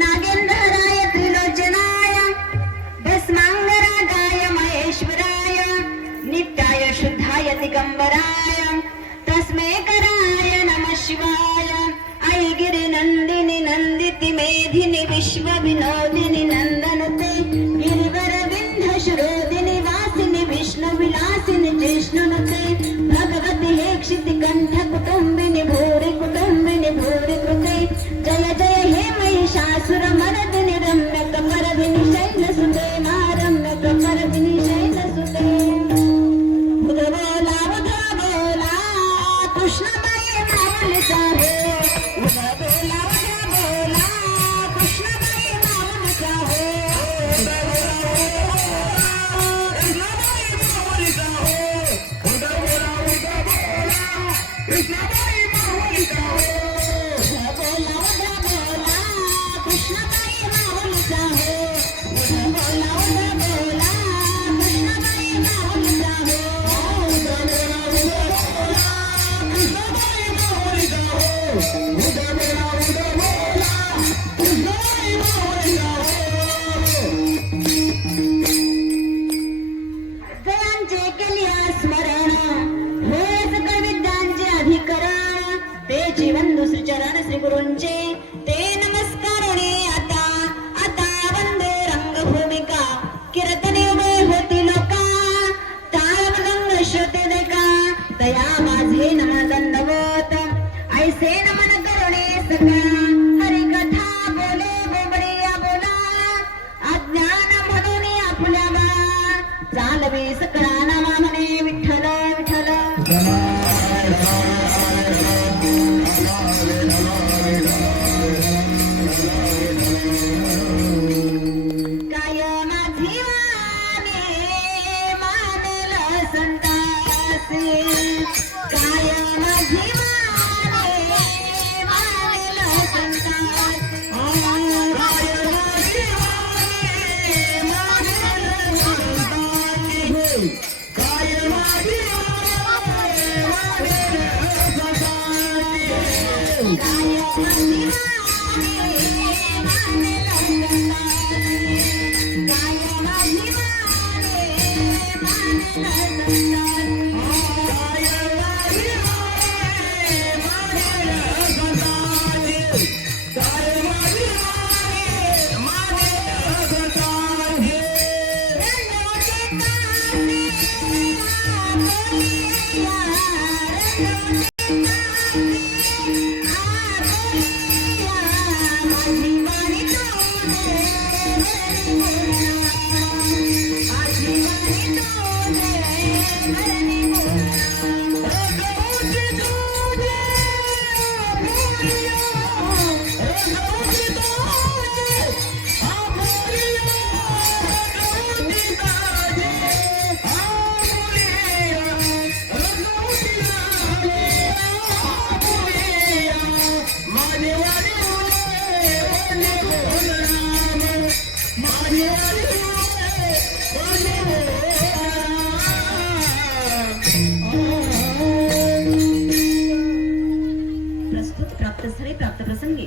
नागेंद्राय त्रिलोचनाय भस्मांगरागाय महेश्वराय नित्याय शुद्धाय दिगंबराय तस्मै कराय नमः शिवाय ऐगिरि नंदिनि नंदिति मेधिनि विश्व विनोदिनि नंदनुते गिरिवर विंध्य शिरोदिनि वासिनि विष्णु विलासिनि जिष्णुनुते भगवति हेक्षिति कंठ कुटुंबिनि भूरि कृते जय जय हे महिषासुर मर्दिनि रम्य कपर्दिनि शैलसुते रम्य कपर्दिनि शैलसुते बुध बोला कृष्णबाई माऊली साहे बुध बोला कृष्णबाई माऊली साहे श्री गुरूंचे ते नमस्कारोने आता वंदे रंगभूमिका कीर्तने होती लोका ताळमृदंग श्रोते देखा तया माझे नम दंडवत ऐसे नमन करुणे सका हरी कथा बोले बोबडिया बोला अज्ञान म्हणून आपल्या बा चालवे सकळा नामा म्हणे विठ्ठल विठ्ठल प्राप्त प्रसंगी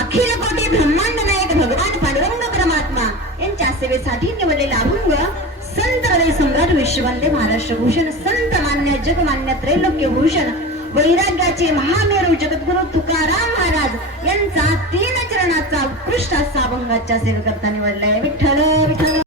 अखिल कोटी ब्रह्मांड नायक भगवान पांडुरंग परमात्मा यांच्या सेवेसाठी निवडलेला अभंग संत हृदय सम्राट विश्ववंदे महाराष्ट्र भूषण संत मान्य जगमान्य त्रैलोक्य भूषण वैराग्याचे महामेरू जगद्गुरु तुकाराम महाराज यांचा 3 चरणाचा उत्कृष्ट असा अभंगाच्या सेवेकरता निवडलाय विठ्ठल विठ्ठल।